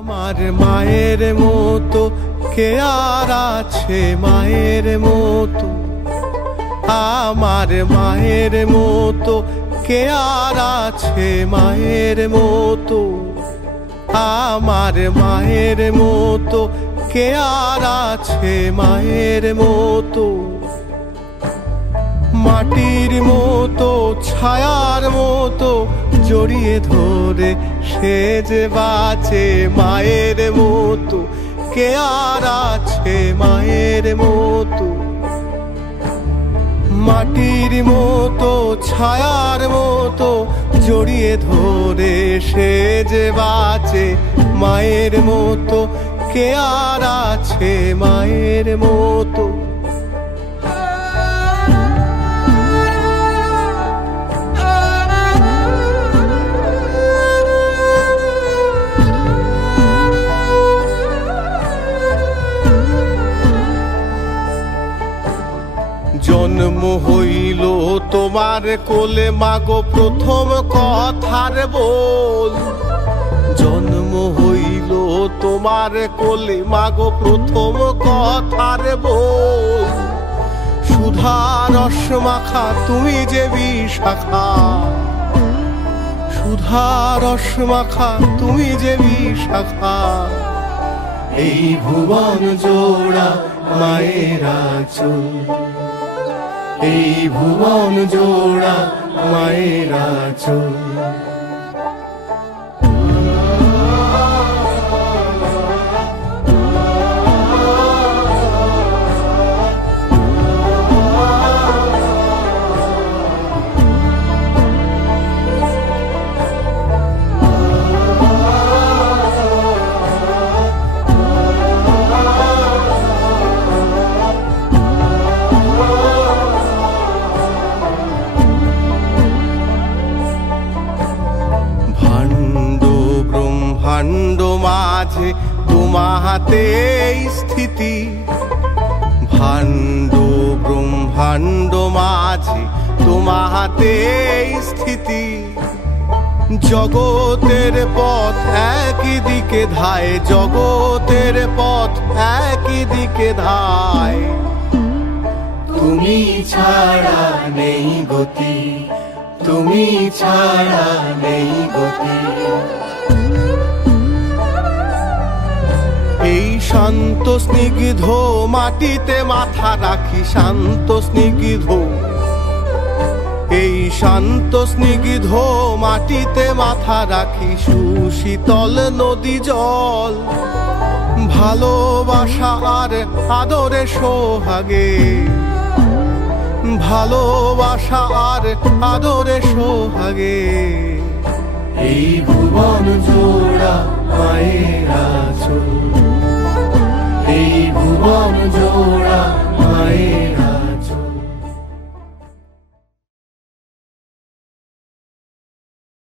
আমার মায়ের মতো কে আর আছে মায়ের মতো, আমার মায়ের মতো কে আর আছে মায়ের মতো, আমার মায়ের মতো কে আর আছে মায়ের মতো। মাটির মতো ছায়ার মতো জড়িয়ে ধরে সে যে বাঁচে মায়ের মতো, কে আর আছে মায়ের মতো। মাটির মতো ছায়ার মতো জড়িয়ে ধরে সে যে বাঁচে মায়ের মতো, কে আর আছে মায়ের মতো। জন্ম হইল তোমার কোলে মাগো প্রথম কথার বল, জন্ম হইল তোমার কোলে মাগো প্রথম কথার বল। সুধা রস মাখা তুমি যে বিশাখা, সুধা রস মাখা তুমি যে বিশাখা। এই ভুবন জোড়া মায়ের আঁচল, এই ভুবন জোড়া মায়ের আঁচল। ভাণ্ড মাঝে তোমাতে স্থিতি, ভাণ্ড ব্রহ্মাণ্ড মাঝে তোমাতে স্থিতি। জগতের পথ একই দিকে ধায়, জগতের পথ একই দিকে ধায়। তুমি ছাড়া নেই গতি, তুমি ছাড়া নেই গতি। এই শান্ত স্নিগ্ধ মাটিতে মাথা রাখি, শান্ত স্নিগ্ধ, এই শান্ত স্নিগ্ধ মাটিতে মাথা রাখি। সুশীতল নদী জল ভালোবাসা আর আদরে সোহাগে, ভালোবাসা আর আদরে সোহাগে। এই ভুবন জোড়া মায়ের আঁচল।